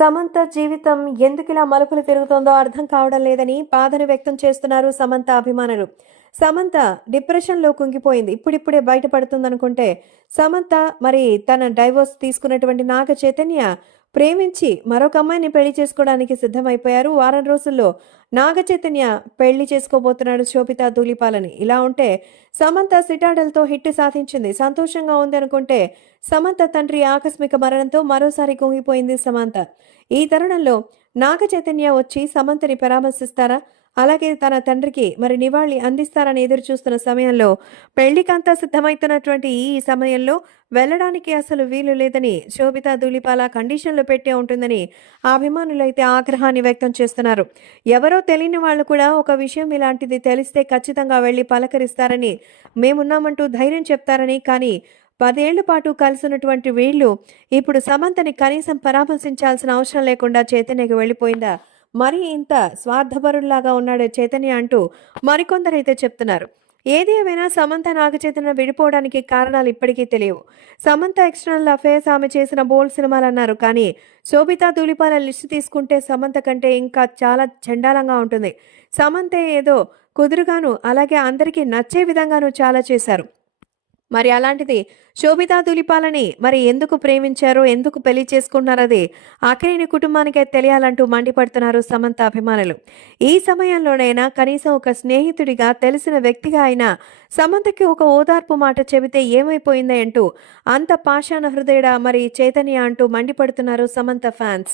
సమంత జీవితం ఎందుకిలా మలుపులు తిరుగుతోందో అర్థం కావడం లేదని బాధను వ్యక్తం చేస్తున్నారు సమంత అభిమానులు. సమంత డిప్రెషన్‌లో కుంగిపోయింది. ఇప్పుడిప్పుడే బయటపడుతుందనుకుంటే, సమంత మరి తన డైవోర్స్ తీసుకున్నటువంటి నాగ చైతన్య ప్రేమించి మరొక అమ్మాయిని పెళ్లి చేసుకోవడానికి సిద్ధమైపోయారు. వారం రోజుల్లో నాగ చైతన్య పెళ్లి చేసుకోబోతున్నాడు శోభితా ధూళిపాలని. ఇలా ఉంటే సమంత సిటాడెల్‌తో హిట్ సాధించింది. సంతోషంగా ఉంది అనుకుంటే, సమంత తండ్రి ఆకస్మిక మరణంతో మరోసారి కుంగిపోయింది సమంత. ఈ తరుణంలో నాగ చైతన్య వచ్చి సమంతని పరామర్శిస్తారా? అలాగే తన తండ్రికి మరి నివాళి అందిస్తారని ఎదురు చూస్తున్న సమయంలో పెళ్లికంతా సిద్ధమైతున్నటువంటి ఈ సమయంలో వెళ్ళడానికి అసలు వీలు లేదని శోభితా ధూళిపాల కండిషన్లు పెట్టే ఉంటుందని ఆ అభిమానులైతే ఆగ్రహాన్ని వ్యక్తం చేస్తున్నారు. ఎవరో తెలియని వాళ్ళు కూడా ఒక విషయం ఇలాంటిది తెలిస్తే ఖచ్చితంగా వెళ్ళి పలకరిస్తారని, మేమున్నామంటూ ధైర్యం చెప్తారని, కానీ 10 ఏళ్ల పాటు కలిసినటువంటి వీళ్ళు ఇప్పుడు సమంతని కనీసం పరామర్శించాల్సిన అవసరం లేకుండా చైతన్యకి వెళ్ళిపోయిందా? మరి ఇంత స్వార్థపరుల్లాగా ఉన్నాడే చైతన్య అంటూ మరికొందరైతే చెప్తున్నారు. ఏది ఏమైనా సమంత నాగ చైతన్య విడిపోవడానికి కారణాలు ఇప్పటికీ తెలియవు. సమంత ఎక్స్టర్నల్ అఫైర్స్ ఆమె చేసిన బోల్డ్ సినిమాలన్నారు. కానీ శోభితా ధూళిపాల లిస్టు తీసుకుంటే సమంత కంటే ఇంకా చాలా చండాలంగా ఉంటుంది. సమంతే ఏదో కుదురుగాను అలాగే అందరికీ నచ్చే విధంగాను చాలా చేశారు. మరి అలాంటిది శోభితా ధూళిపాలని మరి ఎందుకు ప్రేమించారో, ఎందుకు పెళ్లి చేసుకున్నారది అక్కినేని కుటుంబానికే తెలియాలంటూ మండిపడుతున్నారు సమంత అభిమానులు. ఈ సమయంలోనైనా కనీసం ఒక స్నేహితుడిగా, తెలిసిన వ్యక్తిగా అయినా సమంతకి ఒక ఓదార్పు మాట చెబితే ఏమైపోయిందే అంటూ అంత పాషాణ హృదయుడా మరి చైతన్య అంటూ మండిపడుతున్నారు సమంత ఫ్యాన్స్.